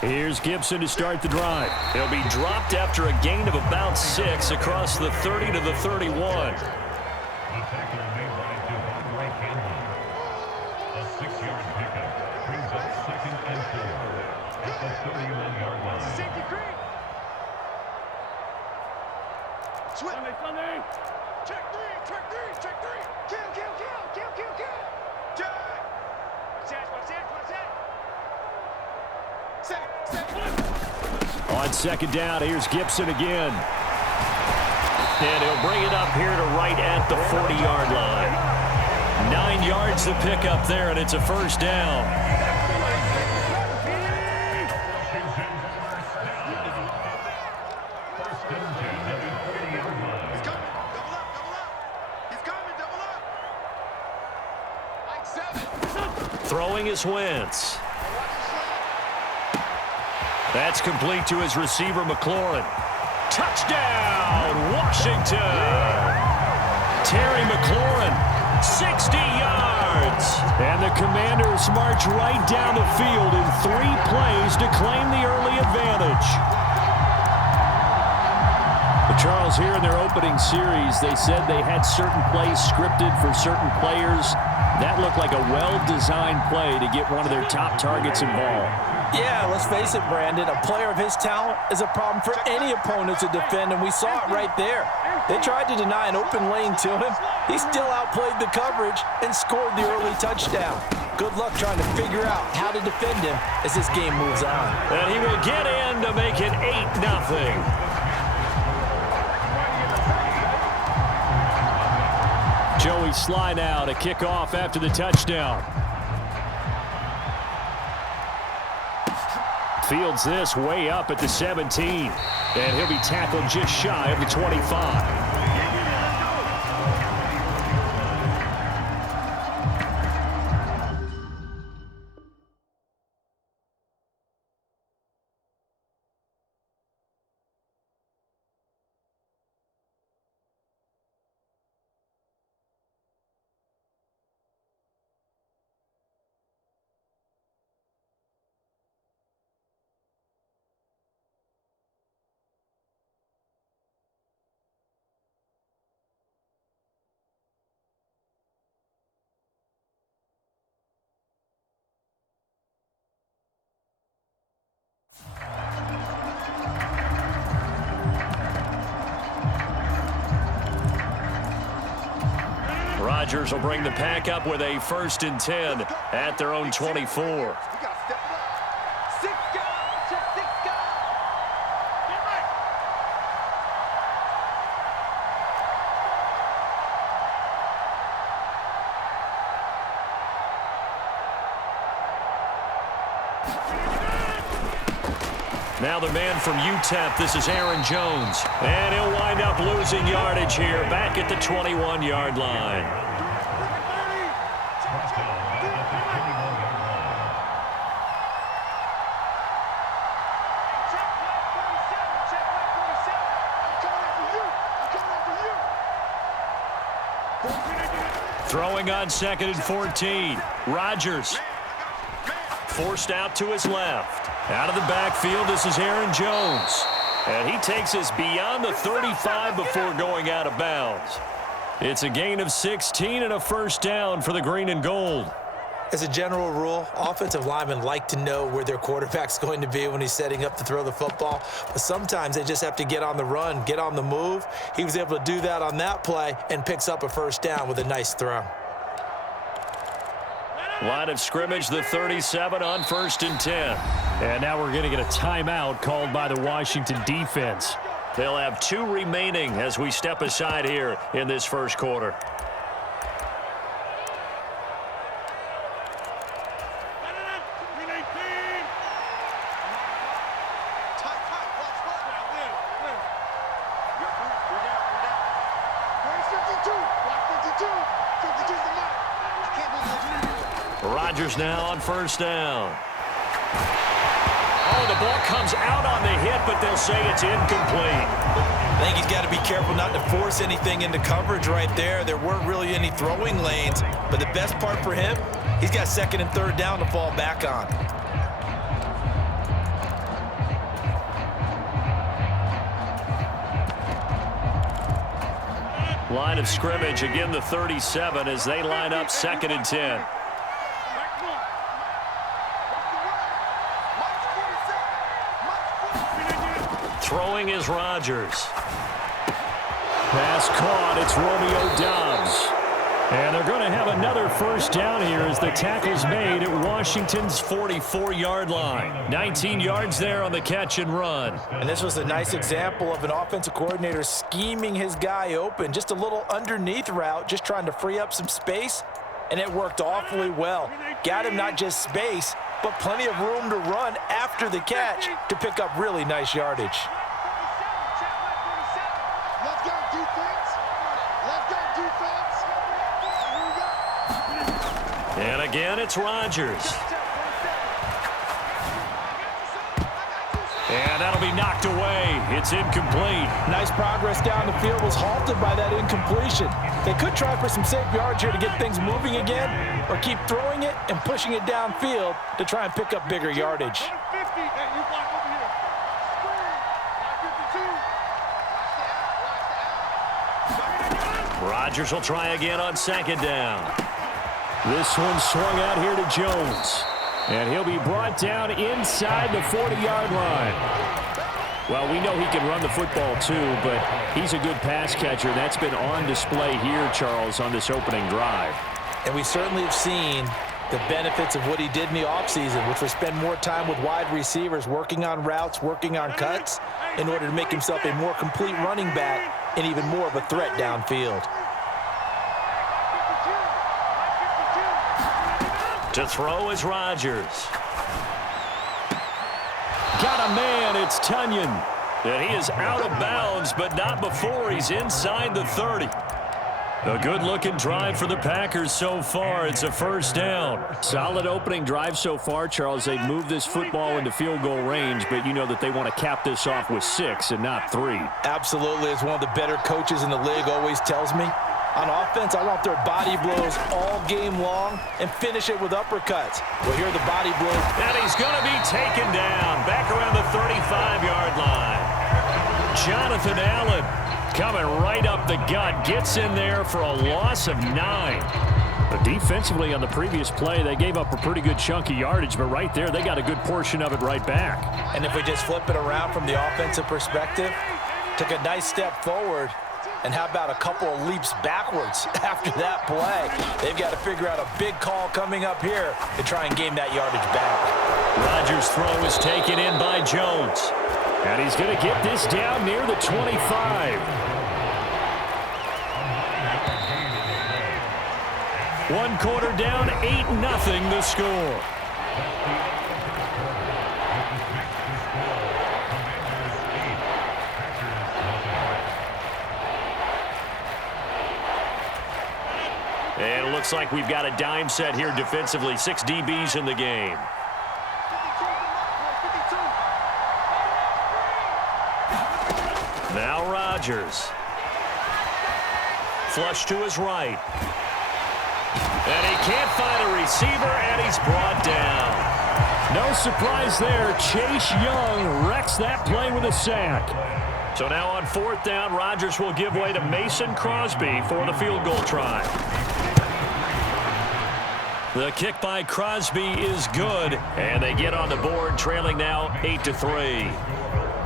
Here's Gibson to start the drive. He'll be dropped after a gain of about 6 across the 30 to the 31. The tackle made by Devon right handle. A 6-yard pickup brings up 2nd and 4 at the 31-yard line. Safety creep. Sunday. Check three. Kill. Watch that. On 2nd down, here's Gibson again. And he'll bring it up here to right at the 40-yard line. 9 yards to pick up there, and it's a first down. Throwing is Wentz. That's complete to his receiver, McLaurin. Touchdown, Washington! Terry McLaurin, 60 yards. And the Commanders march right down the field in 3 plays to claim the early advantage. But Charles, here in their opening series, they said they had certain plays scripted for certain players. That looked like a well-designed play to get one of their top targets involved. Yeah, let's face it, Brandon. A player of his talent is a problem for any opponent to defend, and we saw it right there. They tried to deny an open lane to him. He still outplayed the coverage and scored the early touchdown. Good luck trying to figure out how to defend him as this game moves on. And he will get in to make it 8-0. Joey Sly now to kick off after the touchdown. Fields this way up at the 17. And he'll be tackled just shy of the 25. Rodgers will bring the pack up with a 1st and 10 at their own 24. Now the man from UTEP, this is Aaron Jones. And he'll wind up losing yardage here back at the 21-yard line. Throwing on 2nd and 14. Rodgers forced out to his left. Out of the backfield, this is Aaron Jones. And he takes us beyond the 35 before going out of bounds. It's a gain of 16 and a first down for the green and gold. As a general rule, offensive linemen like to know where their quarterback's going to be when he's setting up to throw the football. But sometimes they just have to get on the run, get on the move. He was able to do that on that play and picks up a first down with a nice throw. Line of scrimmage, the 37 on 1st and 10. And now we're going to get a timeout called by the Washington defense. They'll have 2 remaining as we step aside here in this first quarter. Rodgers now on 1st down. Oh, the ball comes out on the hit, but they'll say it's incomplete. I think he's got to be careful not to force anything into coverage right there. There weren't really any throwing lanes, but the best part for him, he's got second and third down to fall back on. Line of scrimmage, again the 37 as they line up second and 10. Throwing is Rodgers. Pass caught. It's Romeo Doubs. And they're going to have another first down here as the tackle's made at Washington's 44-yard line. 19 yards there on the catch and run. And this was a nice example of an offensive coordinator scheming his guy open. Just a little underneath route, just trying to free up some space, and it worked awfully well. Got him not just space, but plenty of room to run after the catch to pick up really nice yardage. Let's go defense. Let's go defense. Here we go. And again, it's Rodgers. And that'll be knocked away. It's incomplete. Nice progress down the field was halted by that incompletion. They could try for some safe yards here to get things moving again, or keep throwing it and pushing it downfield to try and pick up bigger yardage. Rodgers will try again on second down. This one swung out here to Jones. And he'll be brought down inside the 40-yard line. Well, we know he can run the football too, but he's a good pass catcher. That's been on display here, Charles, on this opening drive. And we certainly have seen the benefits of what he did in the offseason, which was spend more time with wide receivers, working on routes, working on cuts, in order to make himself a more complete running back and even more of a threat downfield. To throw is Rodgers. Got a man, it's Tunyon. And he is out of bounds, but not before he's inside the 30. A good-looking drive for the Packers so far. It's a first down. Solid opening drive so far, Charles. They've moved this football into field goal range, but you know that they want to cap this off with 6 and not 3. Absolutely. As one of the better coaches in the league always tells me, on offense, I want their body blows all game long and finish it with uppercuts. Well, here are the body blows. And he's going to be taken down back around the 35-yard line. Jonathan Allen coming right up the gut, gets in there for a loss of 9. But defensively on the previous play, they gave up a pretty good chunk of yardage, but right there, they got a good portion of it right back. And if we just flip it around from the offensive perspective, took a nice step forward, and how about a couple of leaps backwards after that play? They've got to figure out a big call coming up here to try and gain that yardage back. Rodgers' throw is taken in by Jones. And he's going to get this down near the 25. One quarter down, 8-0 the score. And it looks like we've got a dime set here defensively. 6 DBs in the game. Now Rodgers. Flush to his right. And he can't find a receiver, and he's brought down. No surprise there. Chase Young wrecks that play with a sack. So now on fourth down, Rodgers will give way to Mason Crosby for the field goal try. The kick by Crosby is good, and they get on the board, trailing now 8-3.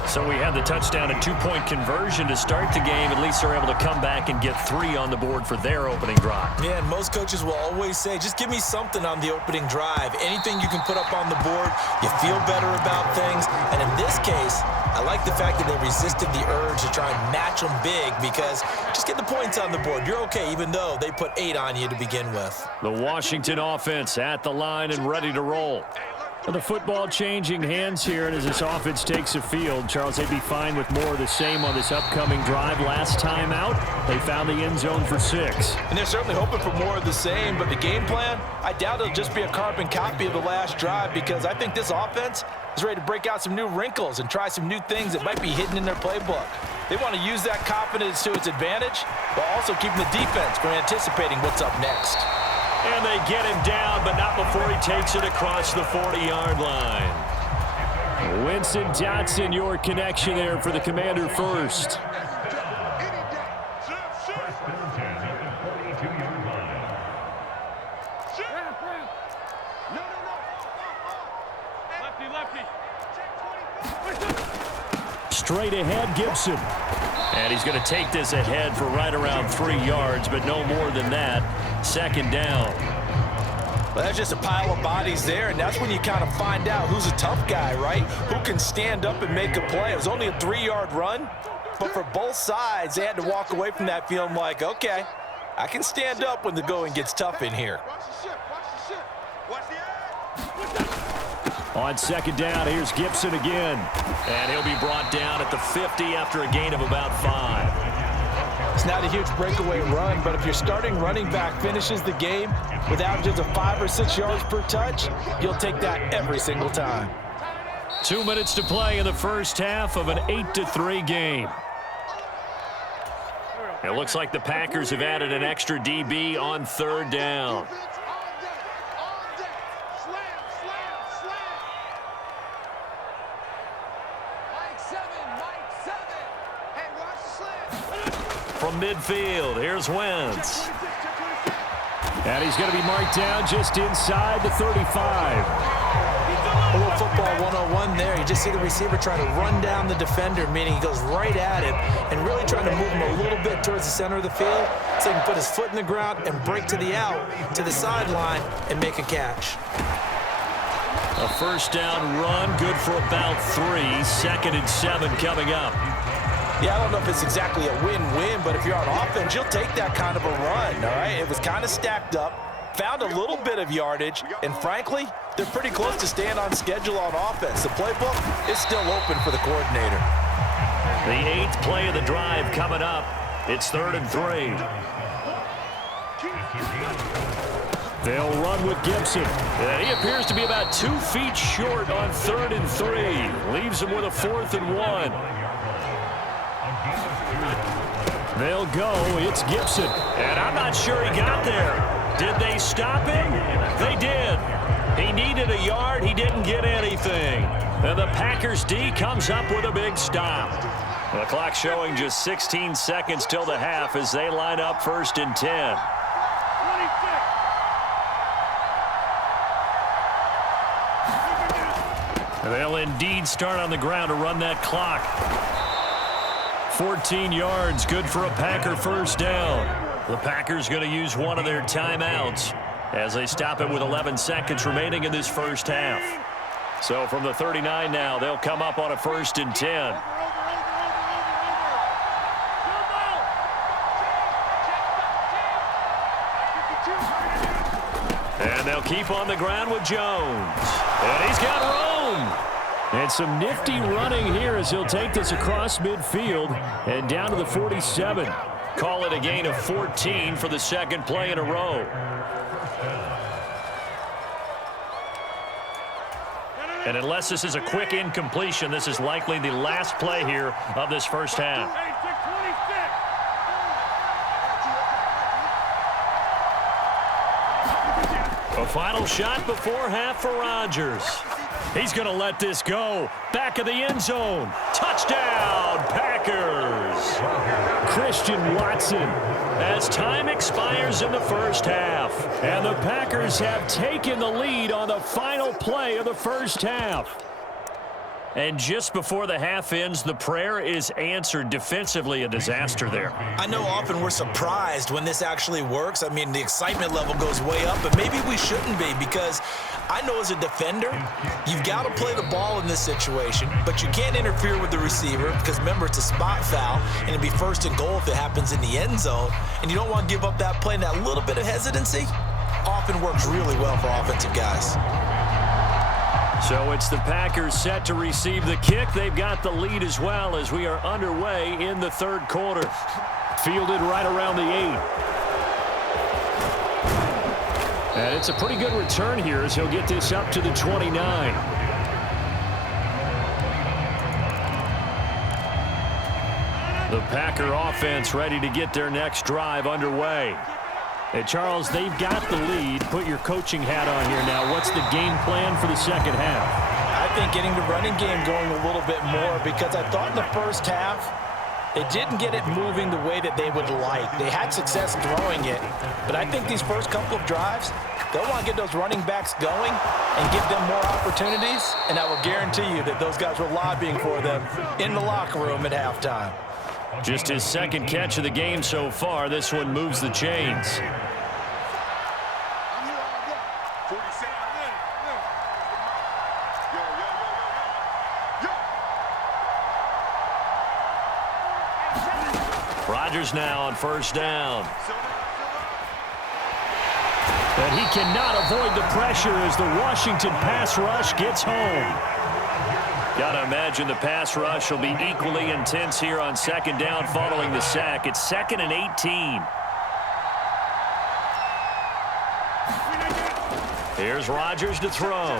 So we had the touchdown and 2-point conversion to start the game. At least they're able to come back and get 3 on the board for their opening drive. Yeah, and most coaches will always say, just give me something on the opening drive. Anything you can put up on the board, you feel better about things. And in this case, I like the fact that they resisted the urge to try and match them big, because just get the points on the board. You're okay, even though they put 8 on you to begin with. The Washington offense at the line and ready to roll. Hey, look, The football changing hands here, and as this offense takes the field, Charles, they'd be fine with more of the same on this upcoming drive. Last time out, they found the end zone for 6. And they're certainly hoping for more of the same, but the game plan, I doubt it'll just be a carbon copy of the last drive, because I think this offense is ready to break out some new wrinkles and try some new things that might be hidden in their playbook. They want to use that confidence to its advantage, while also keeping the defense from anticipating what's up next. And they get him down, but not before he takes it across the 40-yard line. Winston Johnson, your connection there for the Commander first. Straight ahead, Gibson. And he's going to take this ahead for right around 3 yards, but no more than that. Second down. Well, that's just a pile of bodies there, and that's when you kind of find out who's a tough guy, right? Who can stand up and make a play. It was only a 3-yard run, but for both sides, they had to walk away from that feeling like, okay, I can stand up when the going gets tough in here. On second down, here's Gibson again. And he'll be brought down at the 50 after a gain of about 5. It's not a huge breakaway run, but if your starting running back finishes the game with averages of 5 or 6 yards per touch, you'll take that every single time. 2 minutes to play in the first half of an 8-3 game. It looks like the Packers have added an extra DB on third down. From midfield, here's Wentz. And he's going to be marked down just inside the 35. A little football 101 there. You just see the receiver trying to run down the defender, meaning he goes right at him and really trying to move him a little bit towards the center of the field so he can put his foot in the ground and break to the out, to the sideline, and make a catch. A first down run, good for about 3. 2nd and 7 coming up. Yeah, I don't know if it's exactly a win-win, but if you're on offense, you'll take that kind of a run, all right? It was kind of stacked up, found a little bit of yardage, and frankly, they're pretty close to staying on schedule on offense. The playbook is still open for the coordinator. The 8th play of the drive coming up. It's 3rd and 3. They'll run with Gibson. And he appears to be about 2 feet short on 3rd and 3. Leaves him with a 4th and 1. They'll go. It's Gibson. And I'm not sure he got there. Did they stop him? They did. He needed a yard. He didn't get anything. And the Packers D comes up with a big stop. The clock showing just 16 seconds till the half as they line up 1st and 10. They'll indeed start on the ground to run that clock. 14 yards, good for a Packer first down. The Packers going to use one of their timeouts as they stop it with 11 seconds remaining in this first half. So from the 39 now, they'll come up on a 1st and 10. And they'll keep on the ground with Jones. And he's got room. And some nifty running here as he'll take this across midfield and down to the 47. Call it a gain of 14 for the 2nd play in a row. And unless this is a quick incompletion, this is likely the last play here of this first half. A final shot before half for Rodgers. He's going to let this go. Back of the end zone. Touchdown, Packers. Christian Watson as time expires in the first half. And the Packers have taken the lead on the final play of the first half. And just before the half ends, the prayer is answered. Defensively, a disaster there. I know often we're surprised when this actually works. I mean, the excitement level goes way up, but maybe we shouldn't be, because I know as a defender, you've got to play the ball in this situation, but you can't interfere with the receiver because, remember, it's a spot foul, and it'd be 1st and goal if it happens in the end zone, and you don't want to give up that play, and that little bit of hesitancy often works really well for offensive guys. So it's the Packers set to receive the kick. They've got the lead as well as we are underway in the third quarter. Fielded right around the 8. And it's a pretty good return here as he'll get this up to the 29. The Packer offense ready to get their next drive underway. Hey, Charles, they've got the lead. Put your coaching hat on here now. What's the game plan for the second half? I think getting the running game going a little bit more, because I thought in the first half they didn't get it moving the way that they would like. They had success throwing it, but I think these first couple of drives, they'll want to get those running backs going and give them more opportunities, and I will guarantee you that those guys were lobbying for them in the locker room at halftime. Just his second catch of the game so far. This one moves the chains. Rodgers now on first down. And he cannot avoid the pressure as the Washington pass rush gets home. Gotta imagine the pass rush will be equally intense here on second down following the sack. It's 2nd and 18. Here's Rodgers to throw.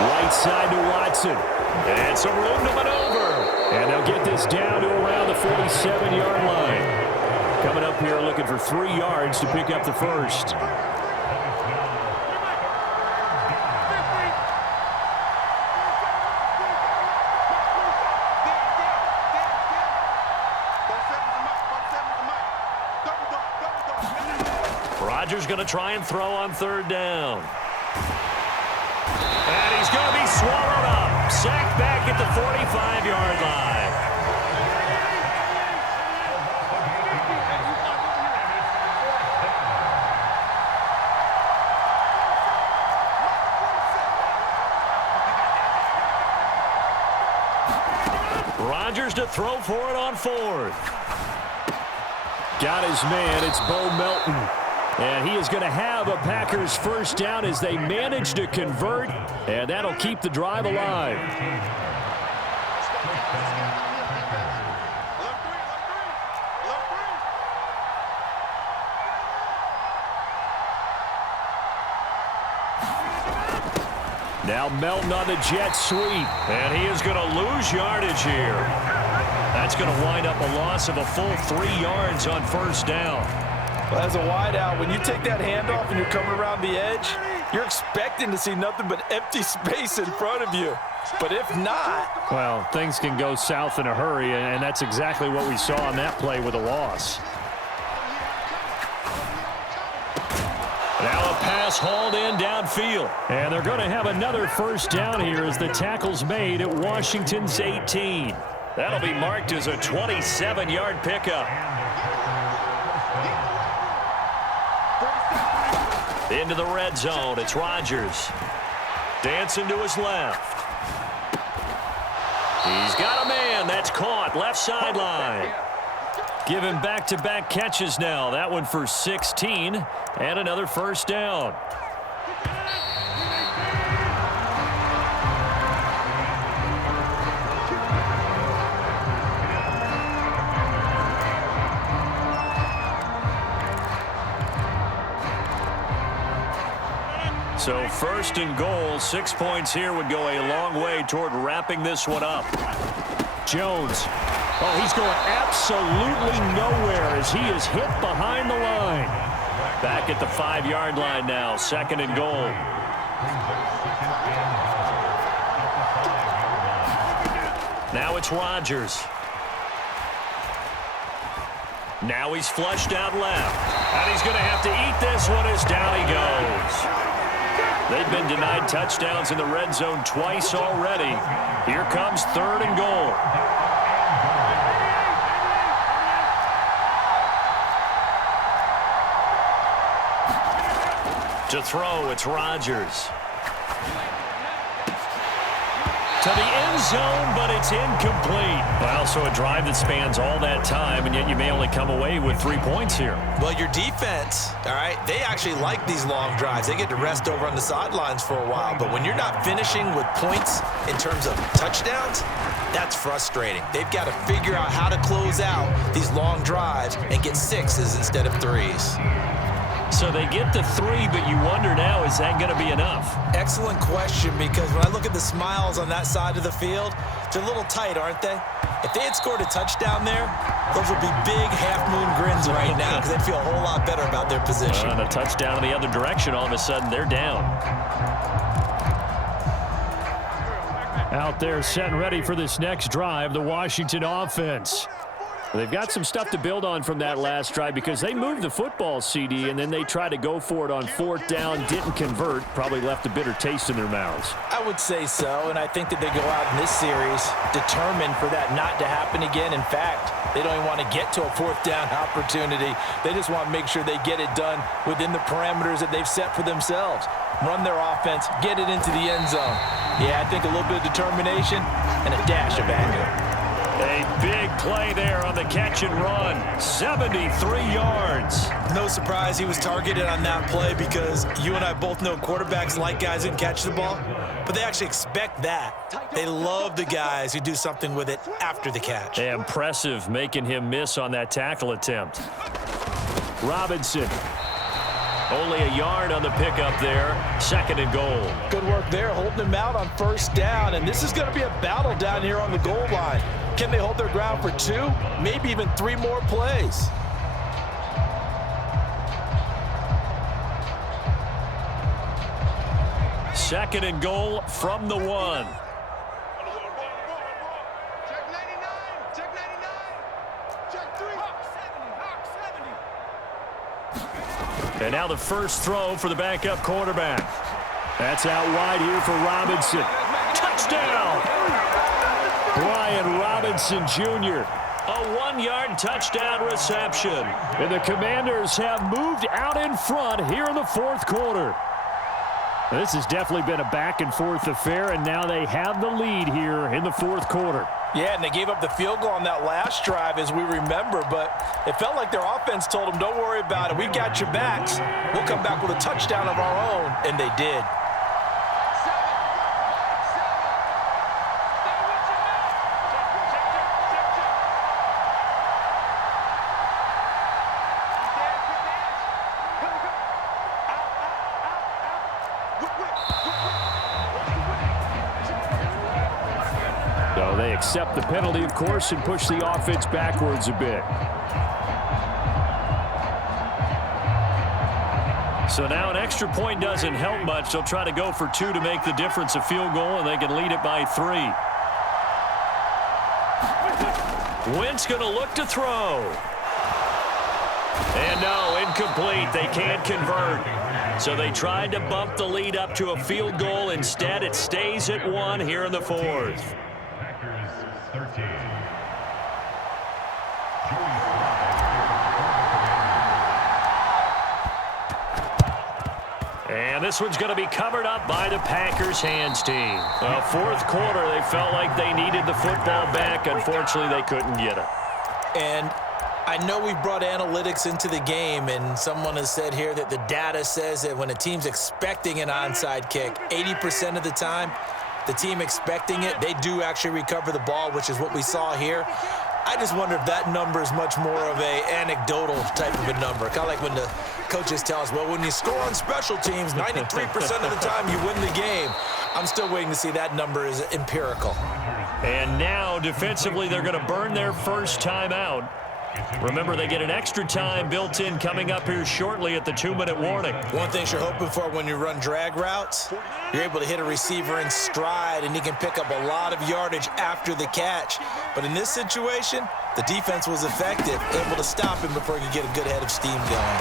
Right side to Watson. And some room to maneuver. And they'll get this down to around the 47-yard line. Coming up here looking for 3 yards to pick up the first. Rodgers going to try and throw on third down. And he's going to be swallowed up. Sacked back at the 45-yard line. Rodgers to throw for it on 4th. Got his man. It's Bo Melton. And he is going to have a Packers first down as they manage to convert, and that'll keep the drive alive. Now Melton on the jet sweep, and he is going to lose yardage here. That's going to wind up a loss of a full 3 yards on first down. Well, as a wideout, when you take that handoff and you're coming around the edge, you're expecting to see nothing but empty space in front of you. But if not... well, things can go south in a hurry, and that's exactly what we saw on that play with a loss. Now a pass hauled in downfield. And they're going to have another first down here as the tackle's made at Washington's 18. That'll be marked as a 27-yard pickup. Into the red zone. It's Rodgers. Dancing to his left. He's got a man. That's caught. Left sideline. Give him back-to-back catches now. That one for 16. And another first down. So 1st and goal, 6 points here would go a long way toward wrapping this one up. Jones. Oh, he's going absolutely nowhere as he is hit behind the line. Back at the 5-yard line now, 2nd and goal. Now it's Rodgers. Now he's flushed out left. And he's going to have to eat this one as down he goes. They've been denied touchdowns in the red zone twice already. Here comes 3rd and goal. To throw, it's Rodgers. To the end zone, but it's incomplete. Well, so a drive that spans all that time, and yet you may only come away with 3 points here. Well, your defense, all right, they actually like these long drives. They get to rest over on the sidelines for a while. But when you're not finishing with points in terms of touchdowns, that's frustrating. They've got to figure out how to close out these long drives and get 6s instead of 3s. So they get to 3, but you wonder now, is that going to be enough? Excellent question, because when I look at the smiles on that side of the field, they're a little tight, aren't they? If they had scored a touchdown there, those would be big half-moon grins right now because they'd feel a whole lot better about their position. And a touchdown in the other direction, all of a sudden they're down. Out there set and ready for this next drive, the Washington offense. They've got some stuff to build on from that last drive because they moved the football, CD, and then they tried to go for it on 4th down, didn't convert, probably left a bitter taste in their mouths. I would say so, and I think that they go out in this series determined for that not to happen again. In fact, they don't even want to get to a 4th down opportunity. They just want to make sure they get it done within the parameters that they've set for themselves. Run their offense, get it into the end zone. Yeah, I think a little bit of determination and a dash of anger. A big play there on the catch and run. 73 yards. No surprise he was targeted on that play because you and I both know quarterbacks like guys who can catch the ball, but they actually expect that. They love the guys who do something with it after the catch. Impressive making him miss on that tackle attempt. Robinson. Only a yard on the pickup there. 2nd and goal. Good work there, holding him out on 1st down, and this is going to be a battle down here on the goal line. Can they hold their ground for 2, maybe even 3 more plays? Second and goal from the 1. Check 99. Check 99. Check 3. Hawk 70. And now the first throw for the backup quarterback. That's out wide here for Robinson. Touchdown! Brian Robinson Jr. A 1-yard touchdown reception. And the Commanders have moved out in front here in the 4th quarter. This has definitely been a back-and-forth affair, and now they have the lead here in the 4th quarter. Yeah, and they gave up the field goal on that last drive, as we remember, but it felt like their offense told them, don't worry about it. We got your backs. We'll come back with a touchdown of our own, and they did. So they accept the penalty, of course, and push the offense backwards a bit. So now an extra point doesn't help much. They'll try to go for 2 to make the difference a field goal, and they can lead it by 3. Wentz going to look to throw. And no, incomplete. They can't convert. So they tried to bump the lead up to a field goal. Instead, it stays at 1 here in the 4th. Packers 13. And this one's going to be covered up by the Packers hands team. Well, 4th quarter, they felt like they needed the football back. Unfortunately, they couldn't get it. And I know we brought analytics into the game, and someone has said here that the data says that when a team's expecting an onside kick, 80% of the time, the team expecting it, they do actually recover the ball, which is what we saw here. I just wonder if that number is much more of a anecdotal type of a number. Kind of like when the coaches tell us, well, when you score on special teams, 93% of the time you win the game. I'm still waiting to see that number is empirical. And now, defensively, they're going to burn their first timeout. Remember, they get an extra time built in coming up here shortly at the 2-minute warning. One thing you're hoping for when you run drag routes, you're able to hit a receiver in stride, and he can pick up a lot of yardage after the catch. But in this situation, the defense was effective, able to stop him before he could get a good head of steam going.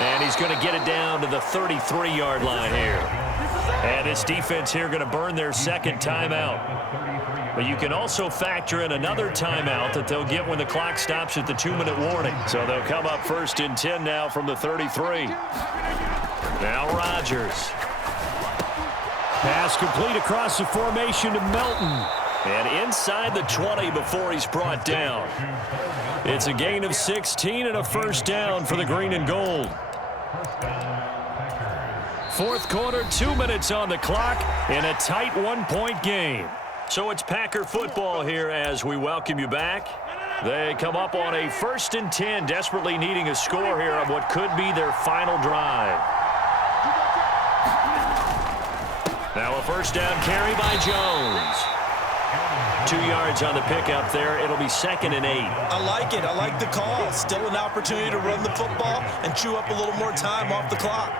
And he's going to get it down to the 33-yard line here. And this defense here going to burn their second timeout. But you can also factor in another timeout that they'll get when the clock stops at the 2-minute warning. So they'll come up 1st and 10 now from the 33. Now Rodgers. Pass complete across the formation to Melton. And inside the 20 before he's brought down. It's a gain of 16 and a first down for the green and gold. Fourth quarter, 2 minutes on the clock in a tight one-point game. So it's Packer football here as we welcome you back. They come up on a 1st and 10, desperately needing a score here on what could be their final drive. Now a first down carry by Jones. 2 yards on the pickup there. It'll be 2nd and 8. I like it. I like the call. Still an opportunity to run the football and chew up a little more time off the clock.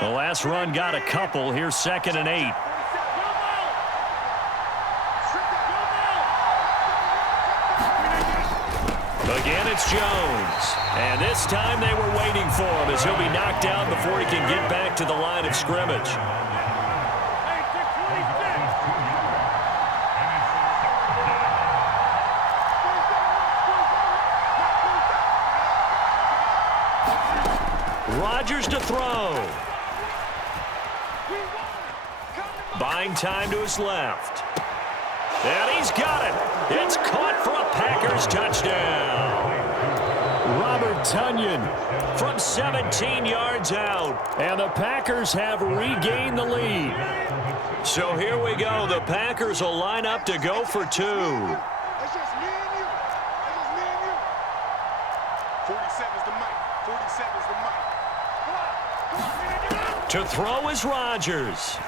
The last run got a couple. Here's 2nd and 8. Again, it's Jones. And this time they were waiting for him as he'll be knocked down before he can get back to the line of scrimmage. Rodgers to throw. Buying time to his left. And he's got it. It's caught for a Packers touchdown. Robert Tonyan from 17 yards out. And the Packers have regained the lead. So here we go. The Packers will line up to go for 2. That's just me and you. That's just me and you. 47's the mic. 47's the mic. To throw is Rodgers.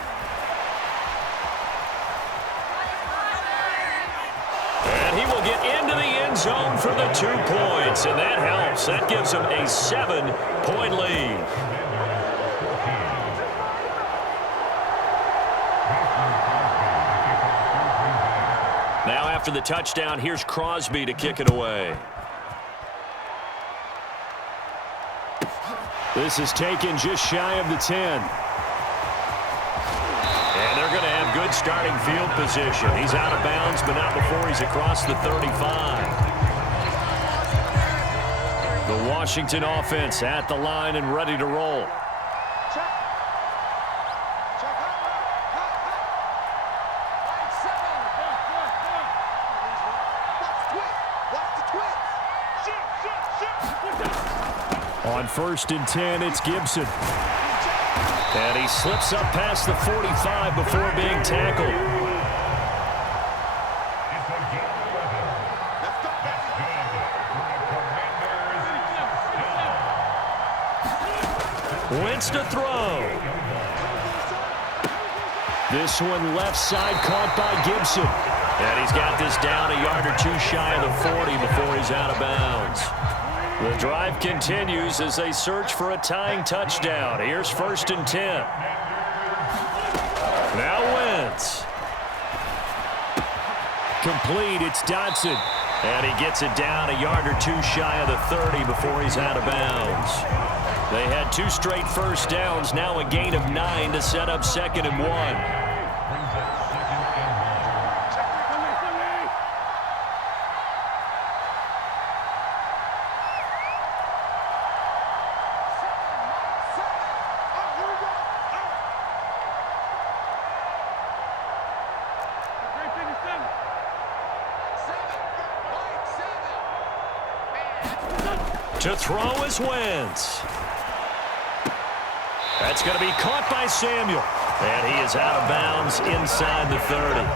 And he will get into the end zone for the 2 points, and that helps. That gives him a 7-point lead. Now after the touchdown, here's Crosby to kick it away. This is taken just shy of the 10. And they're going to have good starting field position. He's out of bounds, but not before he's across the 35. The Washington offense at the line and ready to roll. On 1st and 10, it's Gibson. And he slips up past the 45 before being tackled. Wentz to throw. This one left side caught by Gibson. And he's got this down a yard or 2 shy of the 40 before he's out of bounds. The drive continues as they search for a tying touchdown. Here's 1st and 10. Now Wentz. Complete, it's Dotson. And he gets it down a yard or 2 shy of the 30 before he's out of bounds. They had 2 straight first downs, now a gain of 9 to set up 2nd and 1. To throw is Wentz. That's going to be caught by Samuel. And he is out of bounds inside the 30.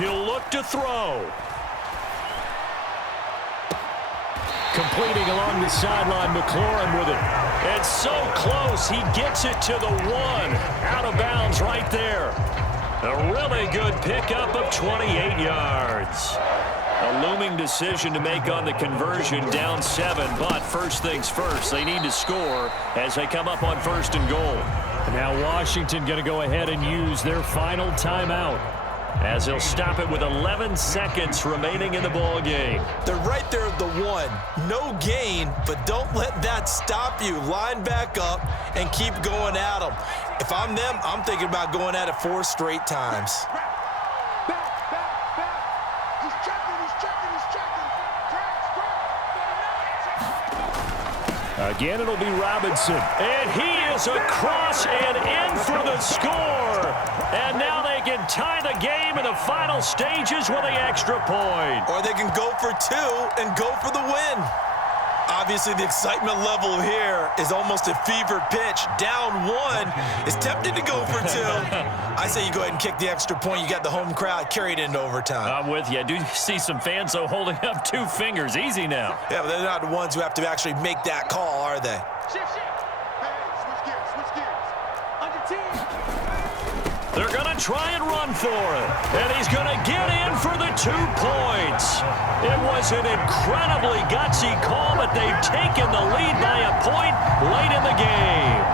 He'll look to throw. Completing along the sideline, McLaurin with it. And so close, he gets it to the 1. Out of bounds right there. A really good pickup of 28 yards. A looming decision to make on the conversion, down 7. But first things first, they need to score as they come up on 1st and goal. Now Washington going to go ahead and use their final timeout as they'll stop it with 11 seconds remaining in the ball game. They're right there at the 1. No gain, but don't let that stop you. Line back up and keep going at them. If I'm them, I'm thinking about going at it 4 straight times. He's checking. Again, it'll be Robinson. And he is across and in for the score. And now they can tie the game in the final stages with the extra point. Or they can go for two and go for the win. Obviously, the excitement level here is almost a fever pitch. Down one, is tempted to go for two. I say you go ahead and kick the extra point. You got the home crowd carried into overtime. I'm with you. I do see some fans, though, holding up 2 fingers. Easy now. Yeah, but they're not the ones who have to actually make that call, are they? Shift. Hey, switch gears. Under 10. They're going to try and run for it. And he's going to get in for the 2 points. It was an incredibly gutsy call, but they've taken the lead by a point late in the game.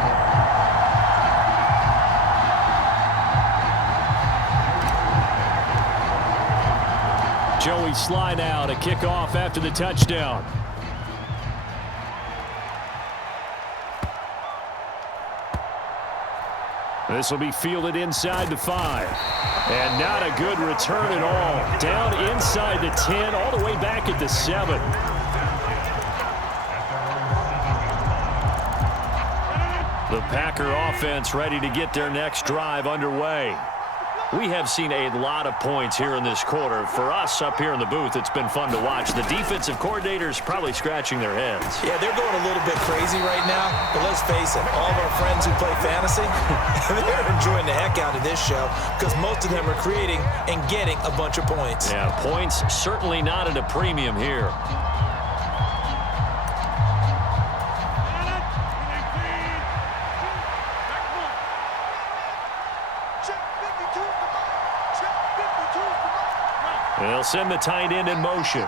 Joey slide out, a kickoff after the touchdown. This will be fielded inside the 5. And not a good return at all. Down inside the 10, all the way back at the 7. The Packer offense ready to get their next drive underway. We have seen a lot of points here in this quarter. For us up here in the booth, it's been fun to watch. The defensive coordinators probably scratching their heads. Yeah, they're going a little bit crazy right now. But let's face it, all of our friends who play fantasy, they're enjoying the heck out of this show because most of them are creating and getting a bunch of points. Yeah, points certainly not at a premium here. They'll send the tight end in motion.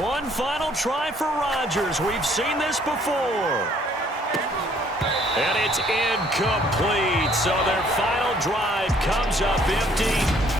One final try for Rodgers. We've seen this before. And it's incomplete. So their final drive comes up empty.